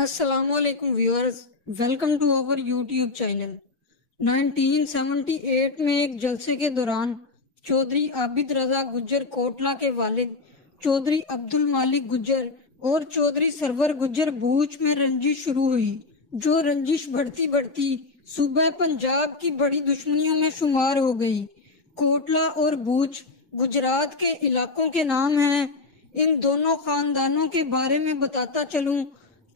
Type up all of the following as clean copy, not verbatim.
السلام علیکم viewers, welcome to our YouTube channel. 1978 میں ایک جلسے کے دوران چودھری عابد رضا گجر کوٹلہ کے والد چودھری عبد المالک گجر اور چودھری سرور گجر بھوچ میں رنجش شروع ہوئی، جو رنجش بڑھتی بڑھتی صوبہ پنجاب کی بڑی دشمنیوں میں شمار ہو گئی۔ کوٹلہ اور بھوچ گجرات کے علاقوں کے نام ہیں۔ ان دونوں خاندانوں کے بارے میں بتاتا چلوں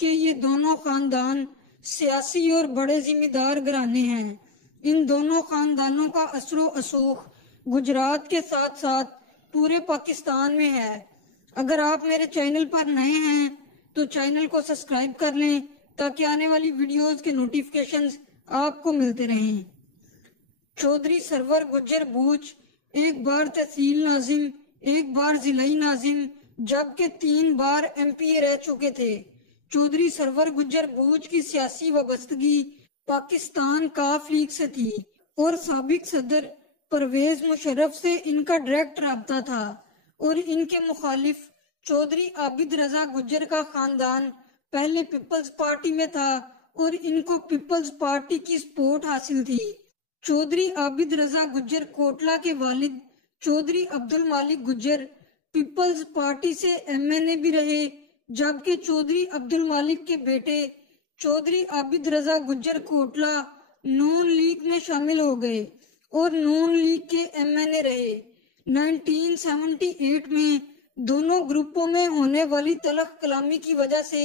کہ یہ دونوں خاندان سیاسی اور بڑے ذمہ دار گھرانے ہیں۔ ان دونوں خاندانوں کا اثر و رسوخ گجرات کے ساتھ ساتھ پورے پاکستان میں ہے۔ اگر آپ میرے چینل پر نئے ہیں تو چینل کو سبسکرائب کر لیں تاکہ آنے والی ویڈیوز کے نوٹیفیکیشنز آپ کو ملتے رہیں۔ چودھری سرور گجر بھوچ ایک بار تحصیل ناظم، ایک بار ضلعی ناظم، جبکہ 3 بار MP رہ چکے تھے۔ چودھری سرور گجر بھوچ کی سیاسی وابستگی پاکستان کاف لیگ سے تھی اور سابق صدر پرویز مشرف سے ان کا ڈائریکٹ رابطہ تھا، اور ان کے مخالف چودھری عابد رضا گجر کا خاندان پہلے پیپلز پارٹی میں تھا اور ان کو پیپلز پارٹی کی سپورٹ حاصل تھی۔ چودھری عابد رضا گجر کوٹلہ کے والد چودھری عبد المالک گجر پیپلز پارٹی سے MNA بھی رہے، جبکہ چودھری عبد المالک کے بیٹے چودھری عابد رضا گجر کوٹلہ نون لیگ میں شامل ہو گئے اور نون لیگ کے MNA رہے۔ 1978 میں دونوں گروپوں میں ہونے والی تلخ کلامی کی وجہ سے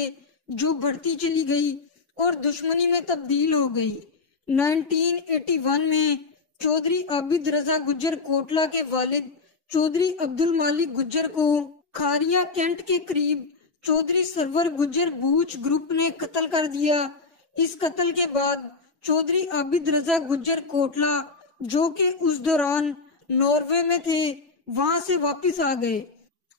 جو بڑھتی چلی گئی اور دشمنی میں تبدیل ہو گئی۔ 1981 میں چودھری عابد رضا گجر کوٹلہ کے والد چودھری عبد المالک گجر کو کھاریا کینٹ کے قریب چودھری سرور گجر بھوچ گروپ نے قتل کر دیا۔ اس قتل کے بعد چودھری عابد رضا گجر کوٹلہ، جو کہ اس دوران ناروے میں تھے، وہاں سے واپس آ گئے۔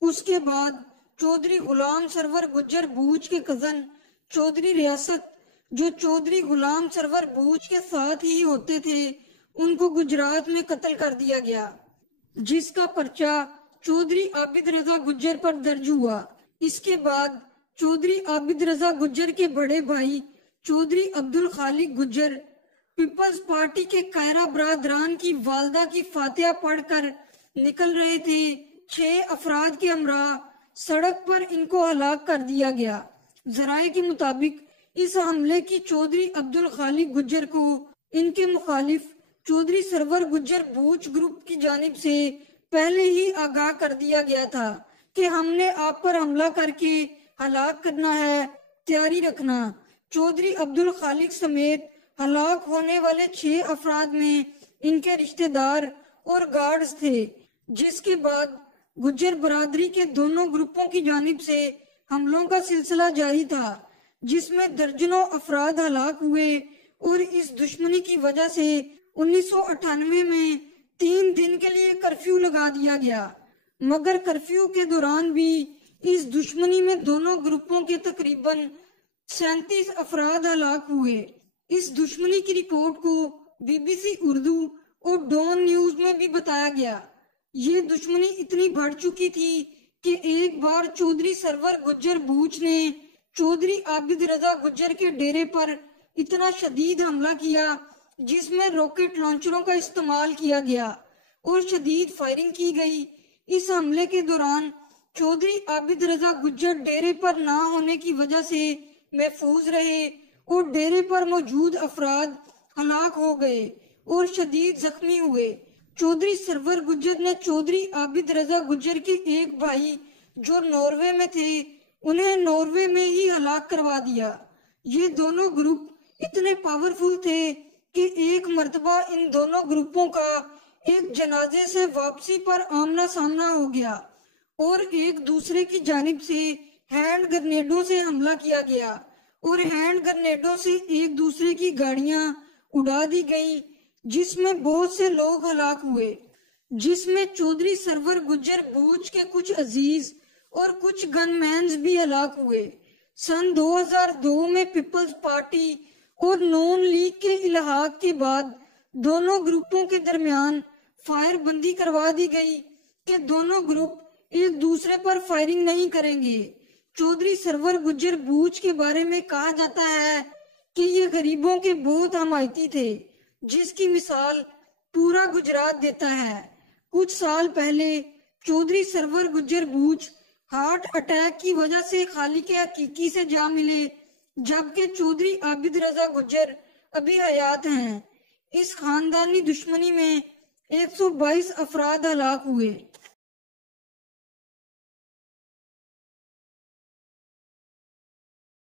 اس کے بعد چودھری غلام سرور گجر بھوچ کے کزن چودھری ریاست، جو چودھری غلام سرور بھوچ کے ساتھ ہی ہوتے تھے، ان کو گجرات میں قتل کر دیا گیا، جس کا پرچہ چودھری عابد رضا گجر پر درج ہوا۔ اس کے بعد چودھری عابد رضا گجر کے بڑے بھائی چودھری عبد الخالق گجر پیپلز پارٹی کے قائرہ برادران کی والدہ کی فاتحہ پڑھ کر نکل رہے تھے۔ 6 افراد کے ہمراہ سڑک پر ان کو ہلاک کر دیا گیا۔ ذرائع کے مطابق اس حملے کی چودھری عبد الخالق گجر کو ان کے مخالف چودھری سرور گجر بھوچ گروپ کی جانب سے پہلے ہی آگاہ کر دیا گیا تھا کہ ہم نے آپ پر حملہ کر کے ہلاک کرنا ہے، تیاری رکھنا۔ چودھری عبد الخالق سمیت ہلاک ہونے والے 6 افراد میں ان کے رشتہ دار اور گارڈز تھے، جس کے بعد گجر برادری کے دونوں گروپوں کی جانب سے حملوں کا سلسلہ جاری تھا، جس میں درجنوں افراد ہلاک ہوئے، اور اس دشمنی کی وجہ سے 1998 میں 3 دن کے لیے کرفیو لگا دیا گیا، مگر کرفیو کے دوران بھی اس دشمنی میں دونوں گروپوں کے تقریباً 37 افراد ہلاک ہوئے۔ اس دشمنی کی رپورٹ کو BBC اردو اور ڈون نیوز میں بھی بتایا گیا۔ یہ دشمنی اتنی بڑھ چکی تھی کہ ایک بار چودھری سرور گجر بھوچ نے چودھری عابد رضا گجر کے ڈیرے پر اتنا شدید حملہ کیا، جس میں راکٹ لانچروں کا استعمال کیا گیا اور شدید فائرنگ کی گئی۔ اس حملے کے دوران چودھری عابد رضا گجر ڈیرے پر نہ ہونے کی وجہ سے محفوظ رہے اور ڈیرے پر موجود افراد ہلاک ہو گئے اور شدید زخمی ہوئے۔ چودھری سرور گجر نے چودھری عابد رضا گجر کے ایک بھائی جو ناروے میں تھے، انہیں ناروے میں ہی ہلاک کروا دیا۔ یہ دونوں گروپ اتنے پاورفل تھے کہ ایک مرتبہ ان دونوں گروپوں کا ایک جنازے سے واپسی پر آمنا سامنا ہو گیا اور ایک دوسرے کی جانب سے ہینڈ گرنیڈوں سے حملہ کیا گیا اور ہینڈ گرنیڈوں سے ایک دوسرے کی گاڑیاں اڑا دی گئیں، جس میں بہت سے لوگ ہلاک ہوئے، جس میں چودھری سرور گجر بھوچ کے کچھ عزیز اور کچھ گن مینز بھی ہلاک ہوئے۔ سن 2002 میں پیپلز پارٹی اور نون لیگ کے الحاق کے بعد دونوں گروپوں کے درمیان فائر بندی کروا دی گئی کہ دونوں گروپ ایک دوسرے پر فائرنگ نہیں کریں گے۔ چودھری سرور گجر بوچ کے بارے میں کہا جاتا ہے کہ یہ غریبوں کے بہت حمایتی تھے، جس کی مثال پورا گجرات دیتا ہے۔ کچھ سال پہلے چودھری سرور گجر بوچ ہارٹ اٹیک کی وجہ سے خالق حقیقی سے جا ملے، جبکہ چودھری عابد رضا گجر ابھی حیات ہیں۔ اس خاندانی دشمنی میں 122 افراد ہلاک ہوئے۔